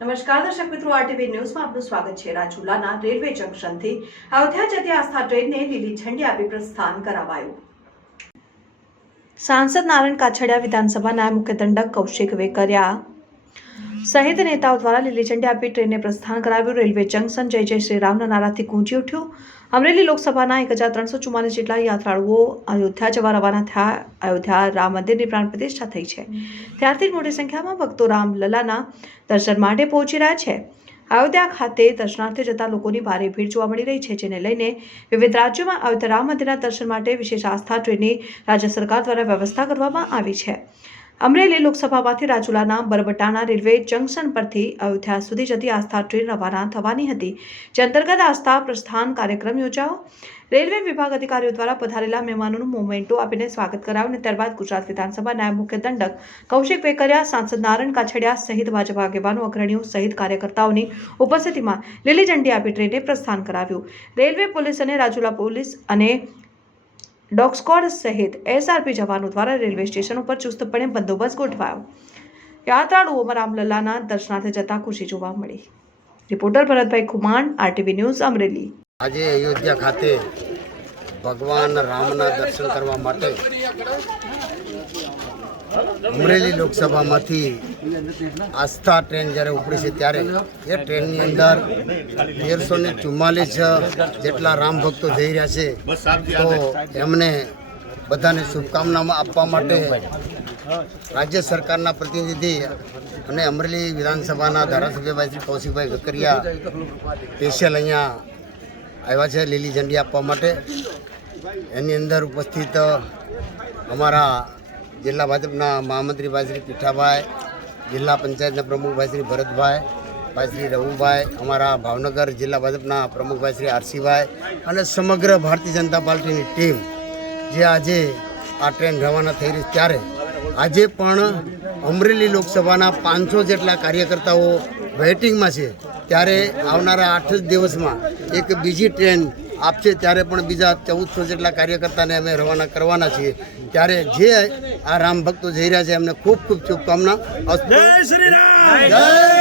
નમસ્કાર, દર્શક મિત્રો આરટીવી ન્યૂઝમાં આપનું સ્વાગત છે. રાજુલાના રેલવે જંકશનથી અયોધ્યા જતી આસ્થા ટ્રેનને લીલી ઝંડી આપી પ્રસ્થાન કરાવાયું. સાંસદ નારાયણ કાછડિયા વિધાનસભાના મુખ્ય દંડક કૌશિક વેકરિયા સહિત નેતાઓ દ્વારા લીલી ઝંડી આપી ટ્રેનને પ્રસ્થાન કરાવ્યું. રેલવે જંકશન જય જય શ્રી રામના નારાથી ગુંજી ઉઠ્યું. અમરેલી લોકસભાના એક હજાર ત્રણસો ચુમ્માલીસ જેટલા યાત્રાળુઓ અયોધ્યા જવા રવાના થયા. અયોધ્યા રામ મંદિરની પ્રાણ પ્રતિષ્ઠા થઈ છે. ત્યારથી મોટી સંખ્યામાં ભક્તો રામલલાના દર્શન માટે પહોંચી રહ્યા છે. અયોધ્યા ખાતે દર્શનાર્થે જતા લોકોની ભારે ભીડ જોવા મળી રહી છે, જેને લઈને વિવિધ રાજ્યોમાં અયોધ્યા રામ મંદિરના દર્શન માટે વિશેષ આસ્થા ટ્રેનની રાજ્ય સરકાર દ્વારા વ્યવસ્થા કરવામાં આવી છે. અમરેલી લોકસભામાંથી રાજુલાના બરબટાના રેલવે જંકશન પરથી અયોધ્યા સુધી જતી આસ્થા ટ્રેન રવાના થવાની હતી. જે અંતર્ગત આસ્થા પ્રસ્થાન કાર્યક્રમ યોજાયો. રેલવે વિભાગ અધિકારીઓ દ્વારા પધારેલા મહેમાનોનું મોમેન્ટો આપીને સ્વાગત કરાયું અને ત્યારબાદ ગુજરાત વિધાનસભા નાયબ મુખ્ય દંડક કૌશિક વેકરિયા, સાંસદ નારાયણ કાછડિયા સહિત ભાજપ આગેવાનો, અગ્રણીઓ સહિત કાર્યકર્તાઓની ઉપસ્થિતિમાં લીલી ઝંડી આપી ટ્રેને પ્રસ્થાન કરાવ્યું. રેલવે પોલીસ અને રાજુલા પોલીસ અને ડોગ સ્કોડ સહિત એસઆરપી જવાનો દ્વારા રેલવે સ્ટેશન ઉપર ચુસ્તપણે બંદોબસ્ત ગોઠવાયો. યાત્રાળુઓમાં રામલલ્લાના દર્શનાર્થે જતા ખુશી જોવા મળી. રિપોર્ટર ભરતભાઈ ખુમાણ, આરટીવી ન્યૂઝ, અમરેલી. આજે અયોધ્યા ખાતે ભગવાન રામના દર્શન કરવા માટે અમરેલી લોકસભામાંથી આસ્થા ટ્રેન જ્યારે ઉપડી છે ત્યારે એ ટ્રેનની અંદર તેરસો ને ચુમ્માલીસ જેટલા રામ ભક્તો જઈ રહ્યા છે, તો એમને બધાને શુભકામનામાં આપવા માટે રાજ્ય સરકારના પ્રતિનિધિ અને અમરેલી વિધાનસભાના ધારાસભ્યભાઈ શ્રી કૌશિકભાઈ ગકરિયા સ્પેશિયલ અહીંયા આવ્યા છે, લીલી ઝંડી આપવા માટે. એની અંદર ઉપસ્થિત અમારા જિલ્લા ભાજપના મહામંત્રીભાઈ શ્રી પીઠાભાઈ, જિલ્લા પંચાયતના પ્રમુખભાઈ શ્રી ભરતભાઈ, ભાઈ શ્રી રઘુભાઈ, અમારા ભાવનગર જિલ્લા ભાજપના પ્રમુખભાઈ શ્રી આરસીભાઈ અને સમગ્ર ભારતીય જનતા પાર્ટીની ટીમ જે આજે આ ટ્રેન રવાના થઈ રહી ત્યારે આજે પણ અમરેલી લોકસભાના પાંચસો જેટલા કાર્યકર્તાઓ વેઇટિંગમાં છે. ત્યારે આવનારા આઠ જ દિવસમાં એક બીજી ટ્રેન આપશે ત્યારે પણ બીજા ચૌદસો જેટલા કાર્યકર્તાને અમે રવાના કરવાના છીએ ત્યારે જે આ રામ ભક્તો જઈ રહ્યા છે એમને ખૂબ ખૂબ શુભકામના. જય